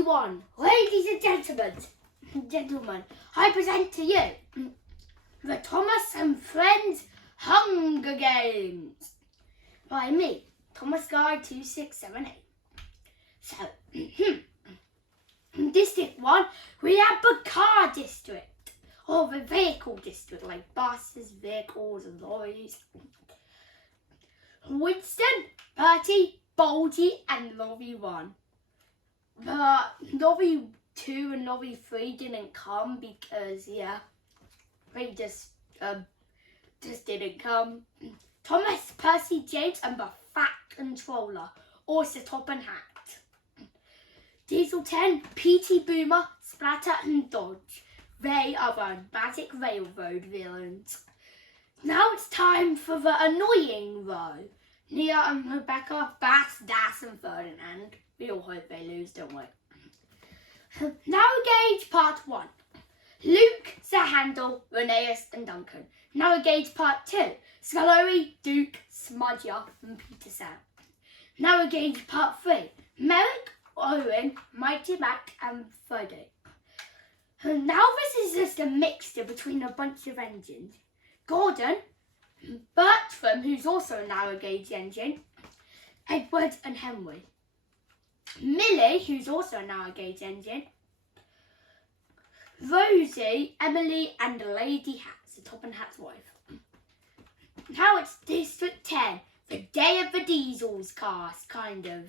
Lovely One. Ladies and gentlemen, I present to you the Thomas and Friends Hunger Games by me, Thomas Guy 2678. So, in District 1, we have the car district, or the vehicle district, like buses, vehicles, and lorries. Winston, Bertie, Baldy, and Lorry 1. But Lorry 2 and Lorry 3 didn't come because, they just didn't come. Thomas, Percy, James, and the Fat Controller, also Top and Hat. Diesel 10, P.T. Boomer, Splatter, and Dodge. They are the Magic Railroad villains. Now it's time for the annoying row. Nia and Rebecca, Bass, Das, and Ferdinand. We all hope they lose, don't we? Now engage part 1. Luke, Sir Handel, Rheneas, and Duncan. Now engage part 2. Scullery, Duke, Smudger, and Peter Sam. Now engage part 3. Merrick, Owen, Mighty Mac, and Freddie. Now this is just a mixture between a bunch of engines. Gordon, Bertram, who's also a narrow gauge engine, Edward and Henry. Millie, who's also a narrow gauge engine, Rosie, Emily, and Lady Hats, the Top and Hat's wife. Now it's District 10, the Day of the Diesels cast, kind of.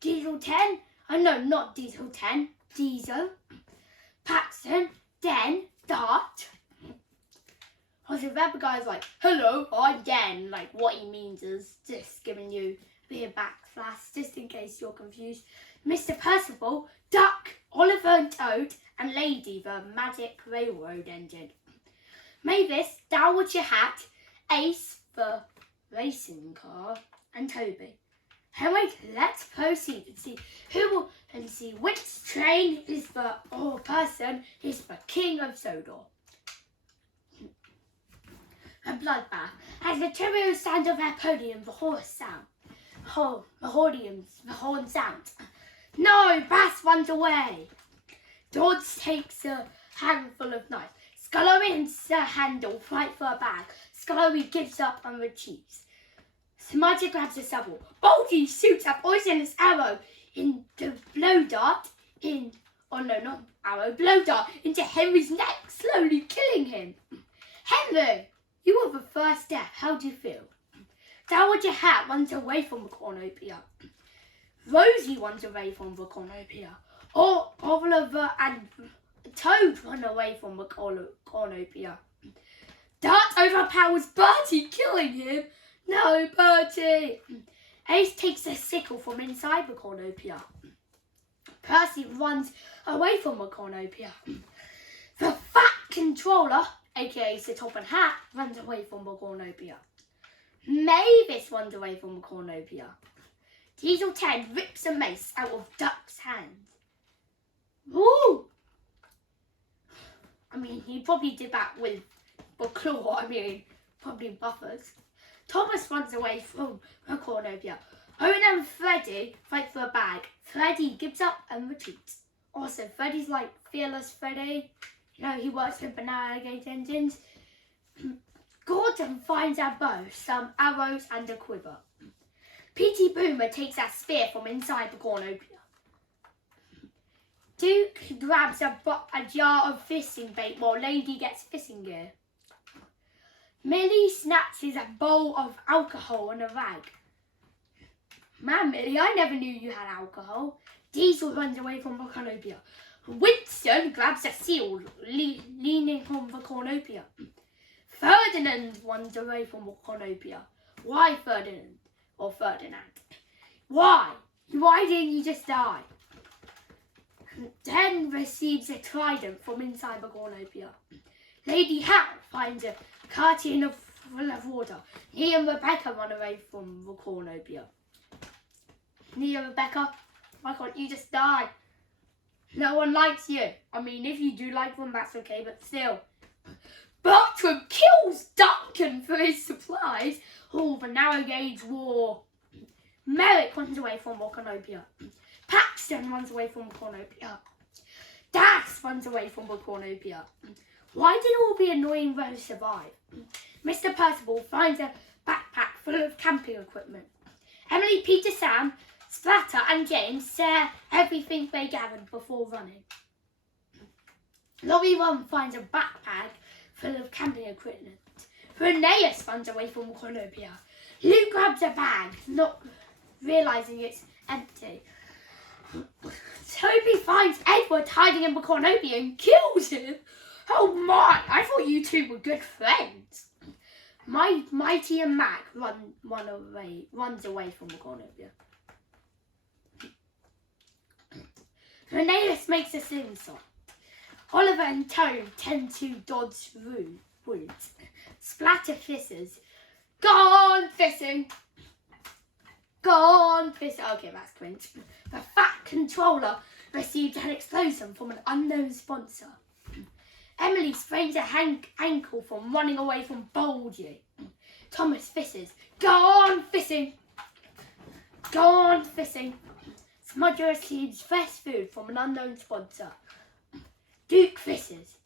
Diesel 10, oh no, not Diesel 10, Diesel, Paxton, Den, Dart. Also, the other guy's like, hello, I'm Den. Like, what he means is just giving you a bit of backflash, just in case you're confused. Mr. Percival, Duck, Oliver and Toad, and Lady, the Magic Railroad engine. Mavis, Dowager Hat, Ace, the racing car, and Toby. Anyway, let's proceed and see which train is the, or person is the king of Sodor. A bloodbath. As the trio stand on their podium, the horn sounds. No, Bass runs away. Dodge takes a handful of knives. Scullery and Sir Handel fight for a bag. Scullery gives up and retreats. Smudger grabs a shovel. Baldy shoots a poisonous arrow into blow dart into Henry's neck, slowly killing him. Henry, you were the first death. How do you feel? Dowager Hat runs away from the cornucopia. Rosie runs away from the cornucopia. Oliver and Toad run away from the cornucopia. Dart overpowers Bertie, killing him. No, Bertie! Ace takes a sickle from inside the cornucopia. Percy runs away from the cornucopia. The Fat Controller, aka Sir Top and Hat, runs away from the cornucopia. Mavis runs away from the cornucopia. Diesel 10 rips a mace out of Duck's hand. Ooh! I mean, he probably did that with a claw, probably buffers. Thomas runs away from the cornucopia. Owen and Freddie fight for a bag. Freddie gives up and retreats. Also, Freddie's like fearless Freddie. You know, he works with banana gauge engines. Gordon finds a bow, some arrows, and a quiver. P.T. Boomer takes a spear from inside the cornucopia. Duke grabs a jar of fishing bait while Lady gets fishing gear. Millie snatches a bowl of alcohol and a rag. Man, Millie, I never knew you had alcohol. Diesel runs away from the cornucopia. Winston grabs a seal, leaning from the cornucopia. Ferdinand runs away from the cornucopia. Why Ferdinand? Or Ferdinand? Why? Why didn't you just die? Den receives a trident from inside the cornucopia. Lady Hat finds a carton full of water. Nia and Rebecca run away from the cornucopia. Nia and Rebecca, why can't you just die? No one likes you. I mean, if you do like them, that's okay, but still. Bertram kills Duncan for his supplies. Oh, the narrow gauge war. Merrick runs away from Mokonopia. Pax Winston runs away from Cornopia. Dax runs away from Cornopia. Why did all the annoying rows survive? Mr. Percival finds a backpack full of camping equipment. Emily, Peter, Sam, Splatter and James share everything they gathered before running. Laurie Ron finds a backpack full of camping equipment. Rheneas runs away from Cornopia. Luke grabs a bag, not realising it's empty. Toby finds Edward hiding in the Cornopia and kills him. Oh my, I thought you two were good friends. Mighty and Mac runs away from the Cornopia. Rheneas makes a sing-song. Oliver and Toad tend to dodge wounds. Splatter fishes. Gone fishing. Gone fishing. Okay, that's cringe. The Fat Controller received an explosion from an unknown sponsor. Emily sprains her ankle from running away from Bulgy. Thomas fishes. Gone fishing. Gone fishing. Smudger receives fresh food from an unknown sponsor. Duke fishes.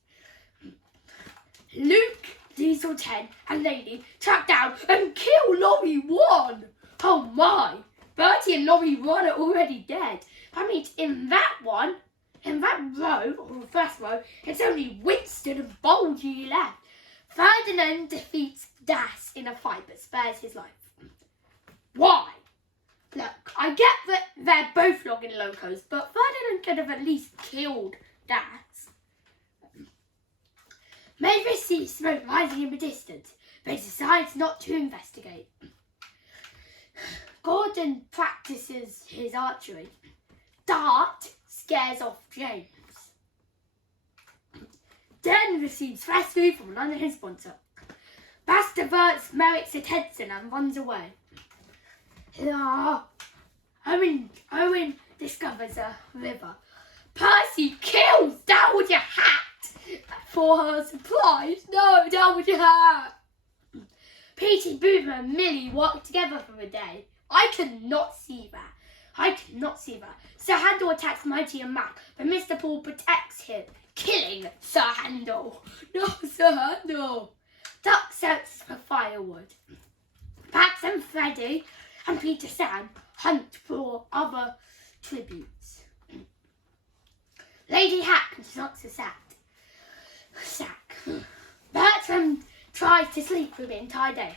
Luke, Diesel 10 and Lady track down and kill Laurie 1. Oh my! Bertie and Laurie 1 are already dead. That means in that row, or the first row, it's only Winston and Bulgy left. Ferdinand defeats Das in a fight but spares his life. Why? Look, I get that they're both logging locos, but Ferdinand could have at least killed Das. Mavis sees smoke rising in the distance, but decides not to investigate. Gordon practices his archery. Dart scares off James. Den receives fresh food from an unknown sponsor. Bass diverts Merrick's attention and runs away. Owen discovers a river. Percy kills Down with your hat for her supplies. No, down with your hat. Petey, Boomer and Millie work together for the day. I cannot see that. Sir Handel attacks Mighty and Mac, but Mr. Paul protects him, killing Sir Handel. No, Sir Handel. Duck searches for firewood. Pax and Freddy and Peter Sam hunt for other tributes. Lady Hack constructs a sack. Bertram tries to sleep for the entire day.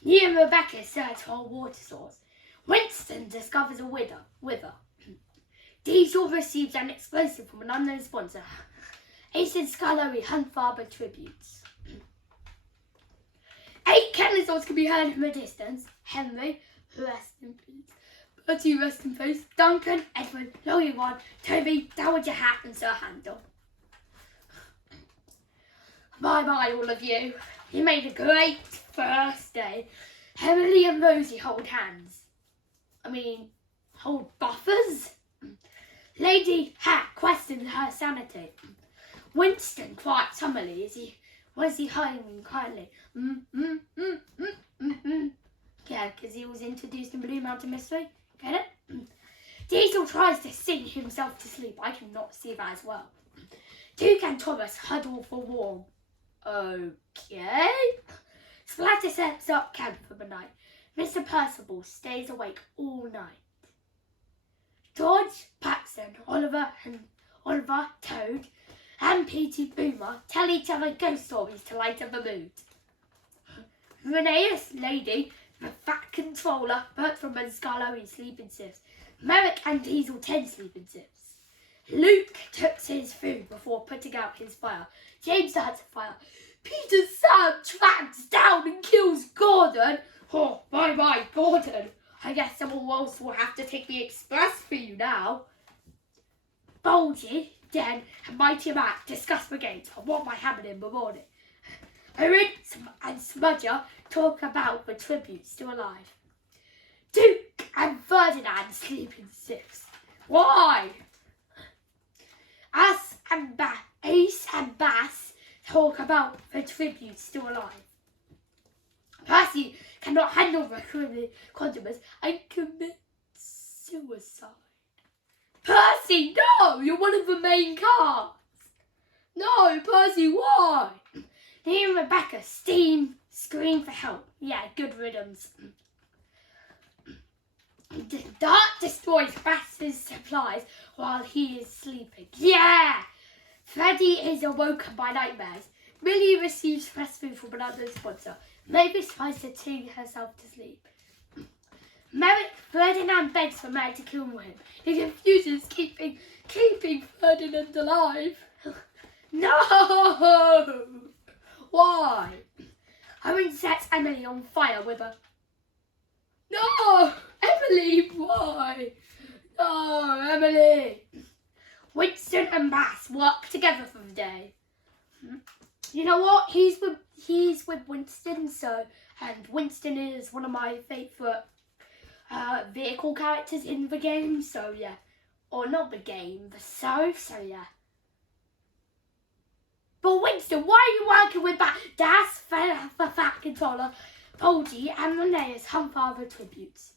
He and Rebecca search for a water source. Winston discovers a wither. Diesel receives an explosive from an unknown sponsor. Ace and Scullery hunt for other tributes. 8 Kennesaws can be heard from a distance. Henry, rest in peace. Bertie, rest in peace. Duncan, Edward, Laurie 1, Toby, Dowager Hat and Sir Handel. Bye-bye, all of you. You made a great first day. Emily and Rosie hold hands. Hold buffers. Lady Hack questions her sanity. Winston quite summerly was he hiding quietly? Yeah, because he was introduced in Blue Mountain Mystery. Get it? Diesel tries to sing himself to sleep. I cannot see that as well. Duke and Thomas huddle for warmth. Okay. Splatter sets up camp for the night. Mr. Percival stays awake all night. George, Paxton, Oliver, Toad, and Petey Boomer tell each other ghost stories to lighten the mood. Rheneas, Lady, the Fat Controller, Bertram and Scullery sleep in shifts. Merrick and Diesel 10 sleep in shifts. Luke cooks his food before putting out his fire. James starts a fire. Peter Sam tracks down and kills Gordon. Oh, bye-bye, Gordon. I guess someone else will have to take the express for you now. Bulgy, Den, and Mighty Mac discuss the games and what might happen in the morning. Owen and Smudger talk about the tributes still alive. Duke and Ferdinand sleep in shifts. Why? Ace and Bass talk about the tributes still alive. Percy cannot handle the condiments and commits suicide. Percy, no! You're one of the main cast! No, Percy, why? He and Rebecca scream for help. Yeah, good riddance. Dart destroys Baxter's supplies while he is sleeping. Yeah! Freddy is awoken by nightmares. Millie receives fresh food from another sponsor. Mavis tries to sing herself to sleep. Ferdinand begs for Mary to kill him. He refuses, keeping Ferdinand alive. No! Why? Owen sets Emily on fire with a... No! Emily, why? No, Emily! Winston and Bass work together for the day. You know what? He's with Winston, and Winston is one of my favourite vehicle characters in the game, so yeah. Or not the game, the show, so yeah. But Winston, why are you working with Das, the Fat Controller, Polgy and Linnaeus hunt for other tributes?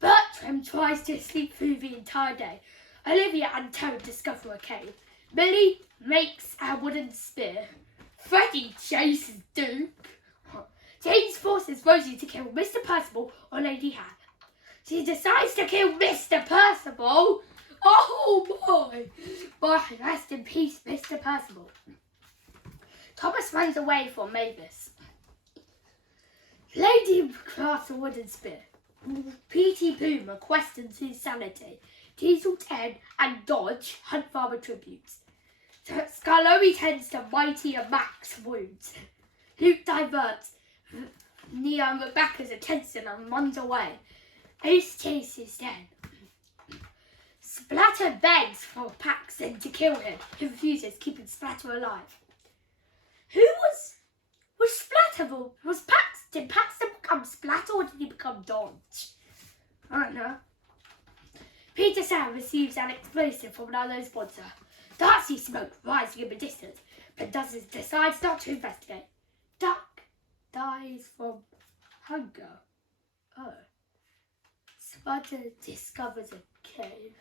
Bertram tries to sleep through the entire day. Olivia and Toad discover a cave. Millie makes a wooden spear. Freddy chases Duke. James forces Rosie to kill Mr. Percival or Lady Hat. She decides to kill Mr. Percival. Oh boy! Boy, rest in peace, Mr. Percival. Thomas runs away from Mavis. Lady crafts a wooden spear. P.T. Boomer questions his sanity. Diesel 10 and Dodge hunt for other tributes. Scarlowi tends to Mighty and Max wounds. Luke diverts Neo and Rebecca's attention and runs away. Ace chases Den. Splatter begs for Paxton to kill him. He refuses, keeping Splatter alive. Who was Splatter? Did Paxton become Splatter or did he become Dodge? I don't know. Peter Sam receives an explosive from another sponsor. Darcy smoke rising in the distance, but decides not to investigate. Duck dies from hunger. Oh. Sputter discovers a cave.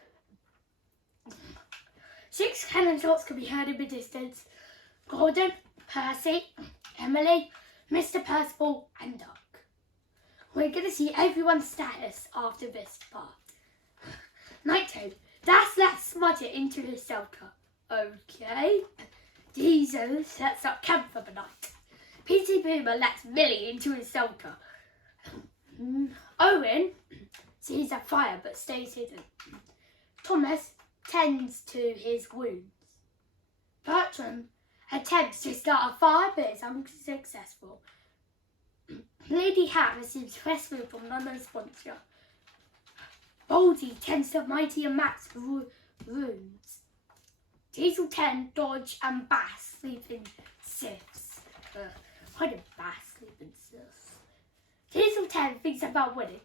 6 cannon shots can be heard in the distance. Gordon, Percy, Emily, Mr. Percival, and Duck. We're going to see everyone's status after this part. Night Toad. Das lets Smudger into his shelter. Okay. Diesel sets up camp for the night. P.T. Boomer lets Millie into his shelter. Owen sees a fire but stays hidden. Thomas tends to his wounds. Bertram attempts to start a fire but is unsuccessful. Lady Hat receives fresh food from another sponsor. Baldy tends to Mighty and Max wounds. Diesel 10, Dodge and Bass sleep in sifts. Why did Bass sleep in sifts? Diesel 10 thinks about winning.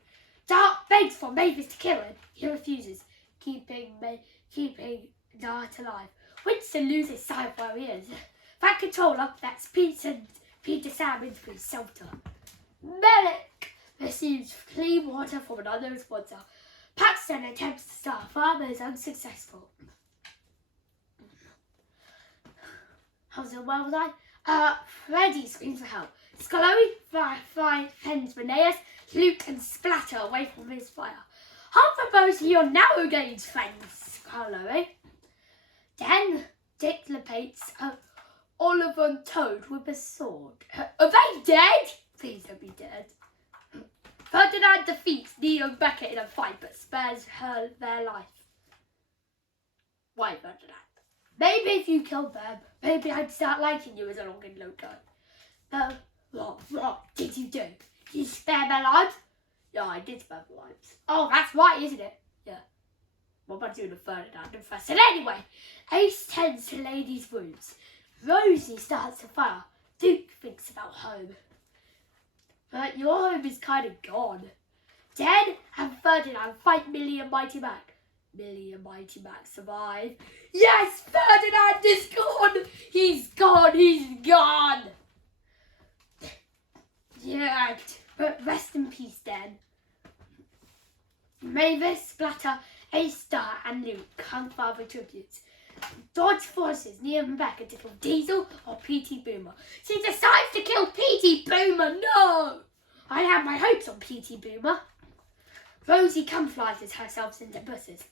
Dart begs for Mavis to kill him. He refuses, keeping Dart alive. Winston loses sight of where he is. That controller lets Peter Sam into his shelter. Melick receives clean water from another sponsor. Paxton attempts to start a fire but is unsuccessful. How's it? Where was I? Freddy screams for help. Scarlowi fends Linnaeus, Luke and Splatter away from his fire. Half of those you're now against friends, Scarlowi. Then Dick locates Oliver and Toad with a sword. Are they dead? Please don't be dead. Ferdinand defeats Neo and Becca in a fight but spares their life. Why, Ferdinand? Maybe if you killed them, maybe I'd start liking you as a long and loco. What did you do? Did you spare their lives? Yeah, I did spare their lives. Oh, that's right, isn't it? Yeah. What about doing a Ferdinand and first? And anyway, Ace tends to Lady's wounds. Rosie starts to fire. Duke thinks about home. But your home is kind of gone. Den and Ferdinand fight Millie and Mighty Mac. Millie and Mighty Mac survive. Yes, Ferdinand is gone. He's gone. He's gone. Yeah, but rest in peace, Den. Mavis, Splatter, A-Star and Luke come Father tributes. Dodge forces near Rebecca to kill Diesel or P.T. Boomer. She decides to kill P.T. Boomer. No! I had my hopes on P.T. Boomer. Rosie camouflages herself into bushes.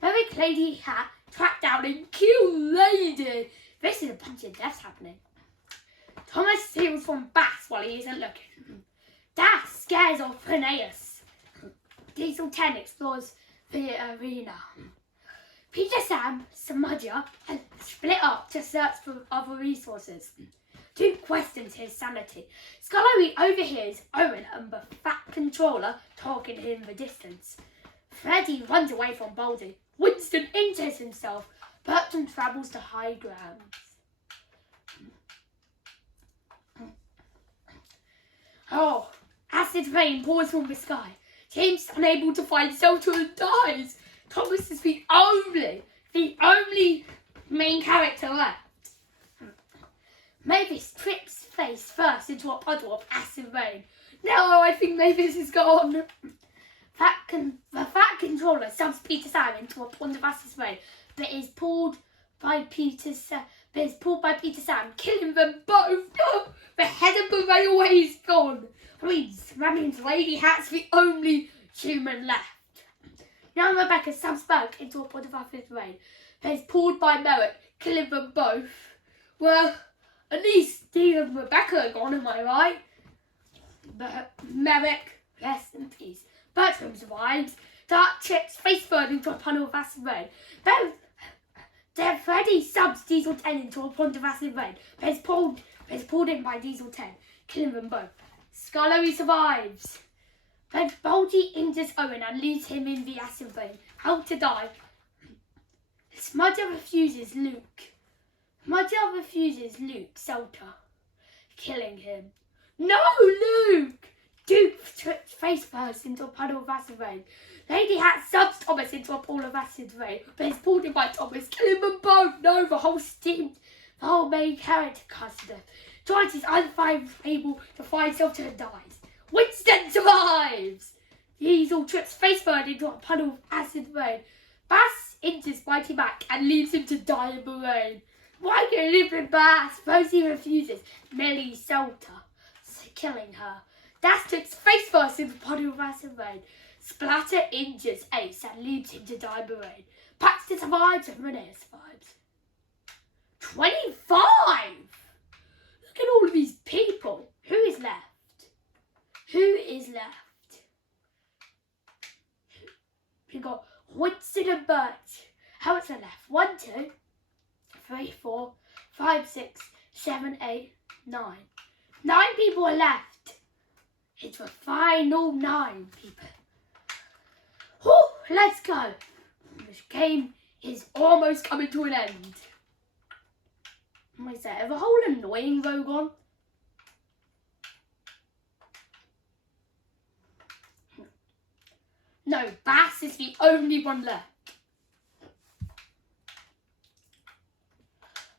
Merrick Lady Hat track down and kill Lady. This is a bunch of deaths happening. Thomas steals from Bass while he isn't looking. Dash scares off Phineas. Diesel 10 explores the arena. Peter, Sam, Smudger, and split up to search for other resources. Duke questions his sanity. Scullery overhears Owen and the Fat Controller talking in the distance. Freddy runs away from Baldy. Winston injures himself. Bertram travels to high grounds. Oh, acid rain pours from the sky. James, unable to find shelter, and dies. Thomas is the only main character left. Mavis trips face first into a puddle of acid rain. No, I think Mavis is gone. The Fat Controller shoves Peter Sam into a pond of acid rain, but is pulled by Peter Sam, killing them both. No, the head of the railway is gone. That means Lady Hat's the only human left. Now Rebecca stabs back into a pot of acid rain, but is pulled by Merrick, killing them both. Well, at least Dean and Rebecca are gone, am I right? But Merrick, rest in peace. Bertram survives. Dark chips face first into a puddle of acid rain. Then Freddy subs Diesel 10 into a pond of acid rain, but is pulled in by Diesel 10, killing them both. Scullery survives. But Baldy injures Owen and leaves him in the acid rain, out to die. Smudger refuses Luke shelter, killing him. No, Luke! Duke trips face first into a puddle of acid rain. Lady Hat subs Thomas into a pool of acid rain, but is pulled in by Thomas, killing them both. No, the whole main character cast. George is unable to find shelter and dies. Winston survives! Diesel trips face first into a puddle of acid rain. Bass injures Mighty Mac and leaves him to die in the rain. Why can you live with Bass? Rosie refuses Millie's shelter, killing her. Dash trips face first into a puddle of acid rain. Splatter injures Ace and leaves him to die in the rain. Paxton survives and Renee survives. 25! Look at all of these people. Who is left? We got Winston and Birch. How much are left? 1, 2, 3, 4, 5, 6, 7, 8, 9. 9 people are left. It's the final 9 people. Whew, let's go. This game is almost coming to an end. What is that? Have a whole annoying rogue on? No, Bass is the only one left.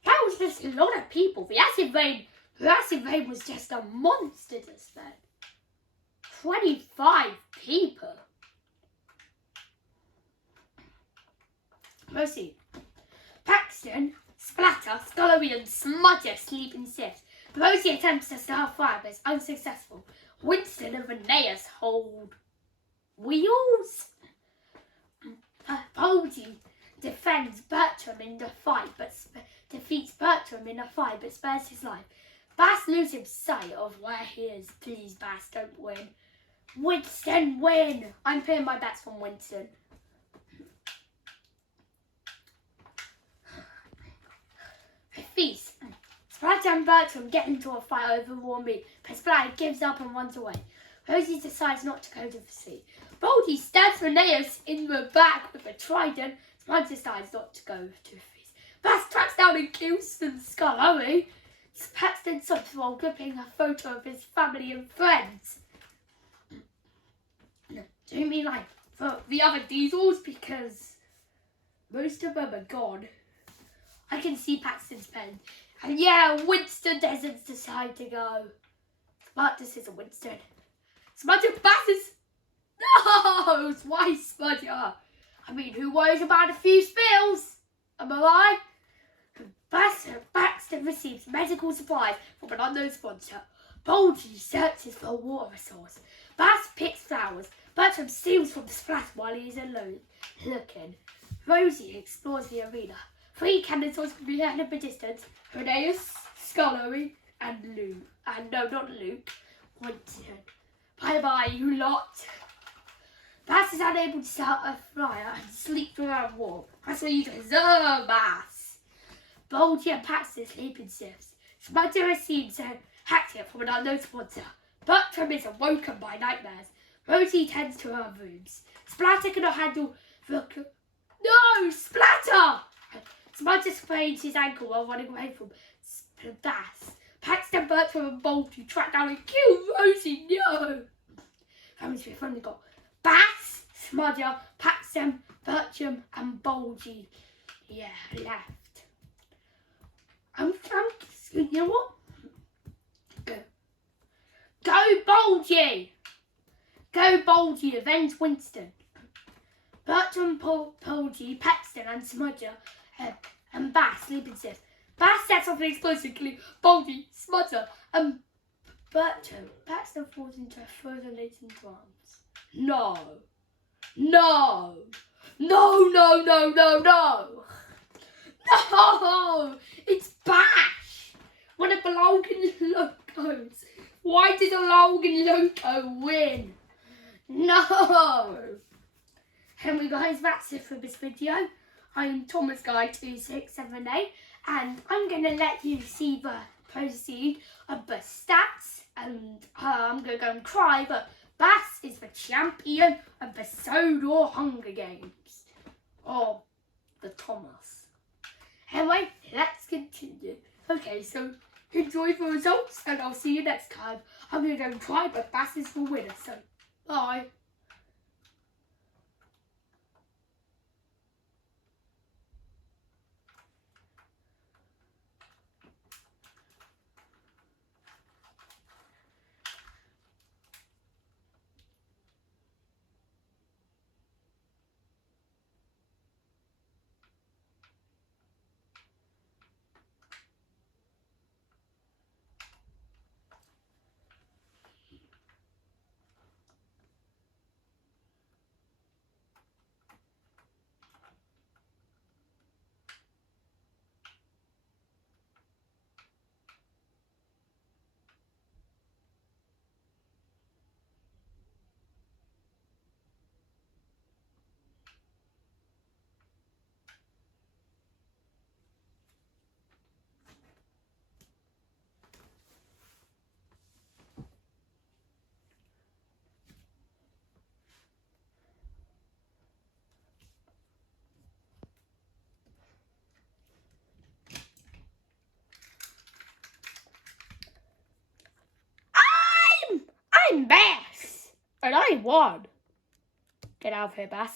That was just a lot of people. The acid rain was just a monster just then. 25 people. Let's see. Paxton, Splatter, Scullery and Smudger sleep in shifts. Rosie attempts to start fire but is unsuccessful. Winston and Phineas hold wheels. Baldy defends Bertram in the fight but defeats Bertram in a fight but spares his life. Bass loses sight of where he is. Please, Bass, don't win. Winston win. I'm putting my bets on Winston. Feast. Splatter and Bertram get into a fight over raw meat, but Splatter gives up and runs away. Rosie decides not to go to the sea. Baldy stabs Phineas in the back with a trident. Smudge decides not to go to the feast. Bass tracks down and kills the Scullery. Paxton sobs while gripping a photo of his family and friends. Do you mean like the other Diesels? Because most of them are gone. I can see Paxton's pen. And yeah, Winston doesn't decide to go. But this isn't Winston. Smudger passes. No! Why Smudger? I mean, who worries about a few spills? Am I right? Baxter receives medical supplies from an unknown sponsor. Bulgy searches for a water source. Bass picks flowers. Bertram steals from the splash while he is alone looking. Rosie explores the arena. 3 cannons can be heard in the distance. Rheneas, Scullery, and Luke. And no, not Luke. Bye-bye, you lot. Bass is unable to start a fire and sleep around warm. That's what you deserve, Bass. Bulgy and Paxton sleep in shifts. Smudger receives a hat tip from an unknown sponsor. Bertram is awoken by nightmares. Rosie tends to her rooms. Splatter cannot handle the... No! Splatter! Smudger sprains his ankle while running away from Bass. Paxton, Bertram and Bulgy track down and kill Rosie. No! That means we've only got Bass, Smudger, Paxton, Bertram and Bulgy. Yeah, left. You know what? Go Bulgy! Go Bulgy, avenge Winston. Bertram, Bulgy, Paxton and Smudger and Bass sleep in shifts. Bass sets off an explosion, killing Bulgy, Smudger and Bertram. Paxton falls into a frozen Leighton's arms. No! No! No, no, no, no, no! No! It's Bash! One of the Logan Locos. Why did the Logan Loco win? No! Anyway guys, that's it for this video. I'm Thomas Guy 2678 and I'm going to let you see the proceed of the stats and I'm going to go and cry, but Bass is the champion of the Sodor Hunger Games. Or the Thomas. Anyway, let's continue. Okay, so enjoy the results and I'll see you next time. I'm going to go and try, but Bass is the winner, so bye. I'm Bass, and I won. Get out of here, Bass.